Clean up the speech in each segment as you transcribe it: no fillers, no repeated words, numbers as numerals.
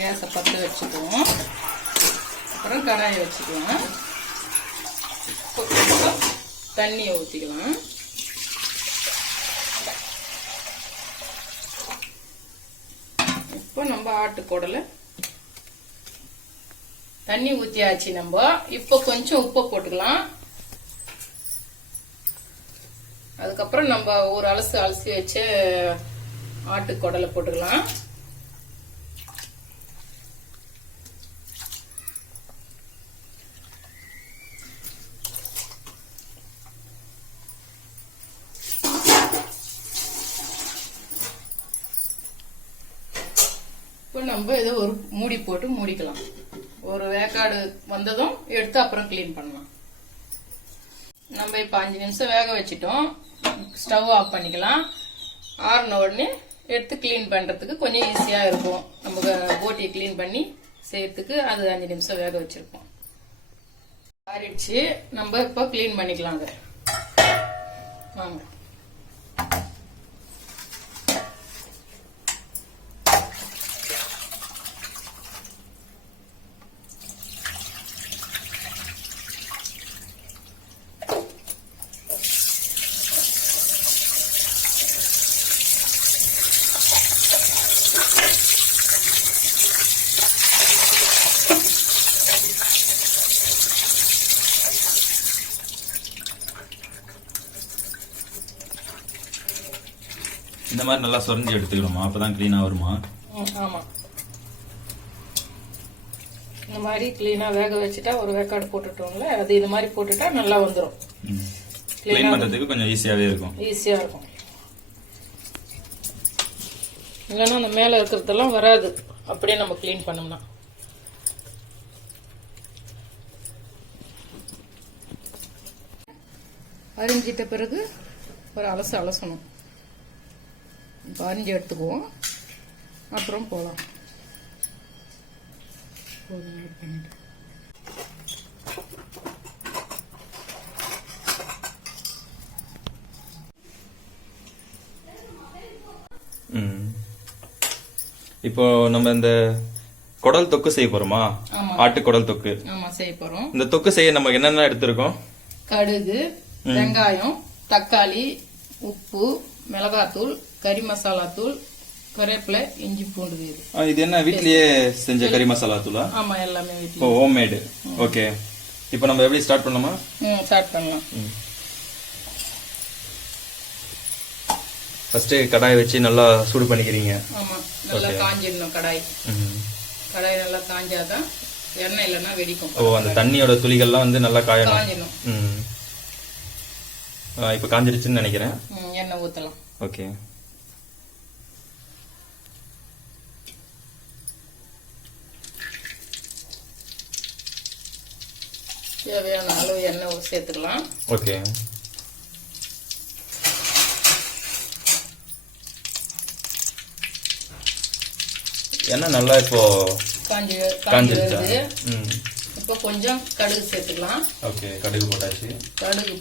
கேஸை பற்ற வச்சுக்குவோம். அப்புறம் கடாயை வச்சுக்கலாம். தண்ணியை ஊற்றிக்கலாம். இப்போ நம்ம ஆட்டுக்குடலை தண்ணி ஊற்றியாச்சு. நம்ம இப்போ கொஞ்சம் உப்பு போட்டுக்கலாம். அதுக்கப்புறம் நம்ம ஒரு அலசி வச்ச ஆட்டுக்குடலை போட்டுக்கலாம். இப்போ நம்ம இதை ஒரு மூடி போட்டு மூடிக்கலாம். ஒரு வேக்காடு வந்ததும் எடுத்து அப்புறம் கிளீன் பண்ணலாம். நம்ம இப்போ 5 நிமிஷம் வேக வச்சிட்டோம். ஸ்டவ் ஆஃப் பண்ணிக்கலாம். ஆறின உடனே எடுத்து கிளீன் பண்ணுறதுக்கு கொஞ்சம் ஈஸியாக இருக்கும். நம்ம போட்டியை கிளீன் பண்ணி செய்யறதுக்கு அது 5 நிமிஷம் வேக வச்சிருக்கோம். ஆறிடுச்சு. நம்ம இப்போ கிளீன் பண்ணிக்கலாம். அதை வாங்க. இந்த மாதிரி நல்லா சொரிஞ்சு எடுத்துக்கணுமா? அப்பதான் கிளீனா வருமா? ஆமா, இந்த மாதிரி கிளீனா வேக வச்சுட்டா ஒரு வேக்காடு போட்டுட்டோம்ல, அது இது மாதிரி போட்டுட்டா நல்லா வந்துடும். கிளீன் பண்றதுக்கு கொஞ்சம் ஈஸியாவே இருக்கும். ஈஸியா இருக்கும். இல்லைன்னா அந்த மேல இருக்கிறதெல்லாம் வராது அப்படியே நம்ம கிளீன் பண்ணோம்னா. அரிஞ்சிட்ட பிறகு ஒரு அலசணும். அரிஞ்சு எடுத்துக்குவோம். அப்புறம் போகலாம். இப்போ நம்ம இந்த குடல் தொக்கு செய்ய போறோமா? ஆட்டு குடல் தொக்கு. ஆமா, செய்ய போறோம். இந்த தொக்கு செய்ய நம்ம என்னென்ன எடுத்திருக்கோம்? கடுகு, வெங்காயம், தக்காளி, உப்பு, மிளகாத்தூள், கறி மசாலா தூள், கருவேப்பிலை, இஞ்சி பூண்டு. இது என்ன வீட்லயே செஞ்ச கறி மசாலா தூளா? ஆமா, எல்லாமே வீட்ல. ஓ, ஹோம் மேட். ஓகே. இப்போ நம்ம எப்படி ஸ்டார்ட் பண்ணலாமா? ஸ்டார்ட் பண்ணலாம். ஃபர்ஸ்ட் கடாயை வச்சு நல்லா சூடு பண்ணிக்கிறீங்க. ஆமா, நல்லா காஞ்சிடணும் கடாய். கடாய் நல்லா காஞ்சாதான் எண்ணெய் இல்லைன்னா வெடிக்கும். ஓ, அந்த தண்ணியோட துளிகள்லாம் வந்து நல்லா காயணும். இப்போ காஞ்சிருச்சுன்னு நினைக்கிறேன். எண்ணெய் ஊத்தலாம். ஓகே. தேவையான அளவு எண்ணெய் சேர்த்துக்கலாம். ஓகே. எண்ணெய் நல்லா இப்போ காஞ்சிருச்சு. இப்போ கொஞ்சம் கடுகு சேர்த்துக்கலாம். ஓகே, கடுகு போட்டாச்சு. கடுகு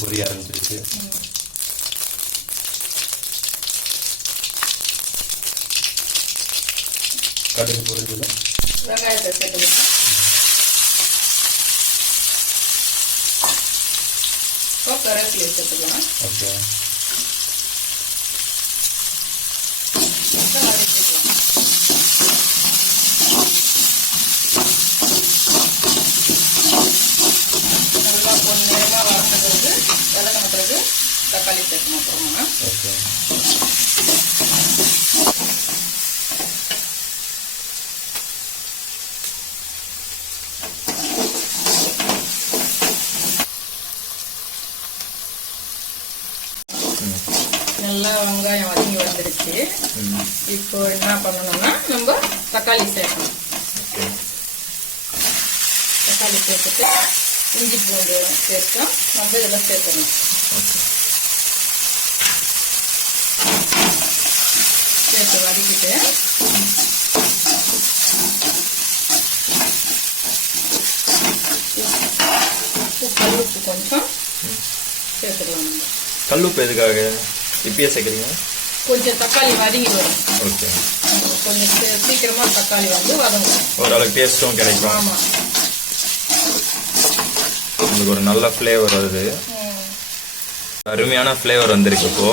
பொரிய ஆரம்பிச்சிருச்சு. கடுகு பொரிஞ்சது வெங்காயத்தை சேர்த்துக்கலாம். இப்போ கருவேப்பிலை சேர்த்துக்கலாம். ஓகே. நல்லா பொன்னிறமா வளர்ந்த பிறகு விலகின பிறகு தக்காளி சேர்க்கணும். அப்புறமா ஓகே. நல்லா வெங்காயம் வதங்கி வந்துருச்சு. இப்போ என்ன பண்ணணும்னா நம்ம தக்காளி சேர்க்கணும். தக்காளி சேர்த்துட்டு இஞ்சி பூண்டு சேர்த்தோம் நம்ம இதெல்லாம் சேர்க்கணும். சேர்த்து வதக்கிட்டு கல்லுப்பு கொஞ்சம் சேர்த்துக்கலாம். நம்ம கல்லுப்பு எதுக்காக? இப்பயே சேர்க்குறீங்க? கொஞ்சம் தக்காளி வதங்கி வரும். ஓகே. கொஞ்சம் சீக்கிரமா தக்காளி வந்து வதங்கும். ஓரளவுக்கு டேஸ்ட்டும் கிடைக்கும். ஆமா. உங்களுக்கு ஒரு நல்ல ஃப்ளேவர் வருது. அருமையான ஃப்ளேவர் வந்திருக்கு இப்போ.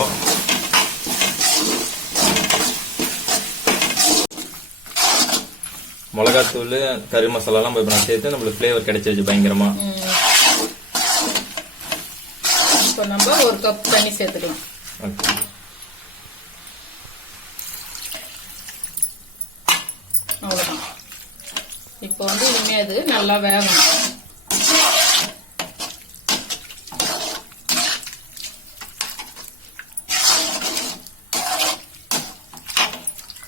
மிளகாத்தூள், கறி மசாலாலாம் இப்போ நான் சேர்த்து நம்மளுக்கு ஃப்ளேவர் கிடைச்சிருச்சு பயங்கரமா. இப்போ நம்ம ஒரு கப் தண்ணி சேர்த்துக்கலாம். ஓகே. அவ்வளோதான். இப்போ வந்து இனிமே அது நல்லா வேகணும்.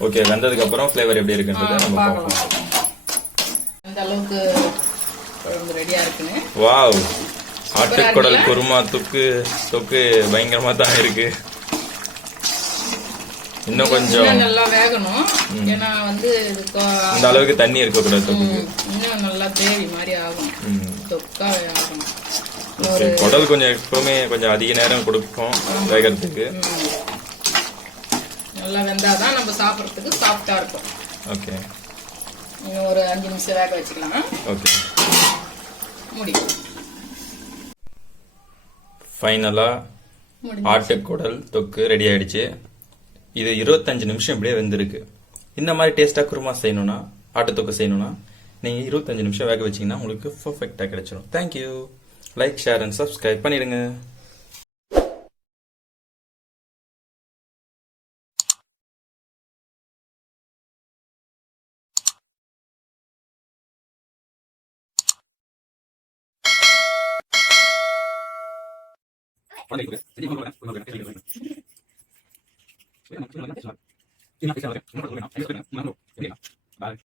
ஓகே, வெந்ததுக்கு அப்புறம் ஃப்ளேவர் எப்படி இருக்குன்றதை நம்ம பார்க்கலாம். இந்த அளவுக்கு குழம்பு ரெடியா இருக்குன்னு. வாவ், ஆட்டுக்குடல் குருமா தொக்கு பயங்கரமா தான் இருக்கு. இன்னும் கொஞ்சம் நல்லா வேகணும். ஏன்னா வந்து இந்த அளவுக்கு தண்ணி இருக்க கூடாது தொக்கு. இன்னும் நல்லா கிரேவி மாதிரி ஆகும். தொக்கா ஆகணும். குடல் கொஞ்சம் எப்பவுமே கொஞ்சம் அதிக நேரம் கொடுக்கும் வேகிறதுக்கு. நல்லா வெந்தாதான் நம்ம சாப்பிட்றதுக்கு சாஃப்டா இருக்கும். ஓகே. இன்னும் ஒரு 5 நிமிஷம் வேக வச்சுக்கலாம். ஓகே. முடியும். ஃபைனலா ஆட்டுக்குடல் தொக்கு ரெடி ஆயிடுச்சு. இது 25 நிமிஷம் இப்படியே வெந்திருக்கு. இந்த மாதிரி டேஸ்டா குருமா செய்யணும்னா, ஆட்டு தொக்கு செய்யணும்னா நீங்க 25 நிமிஷம் வேக வச்சீங்கன்னா உங்களுக்கு பர்ஃபெக்டா கிடைச்சிடும். Thank you. Like, share and subscribe பண்ணிடுங்க.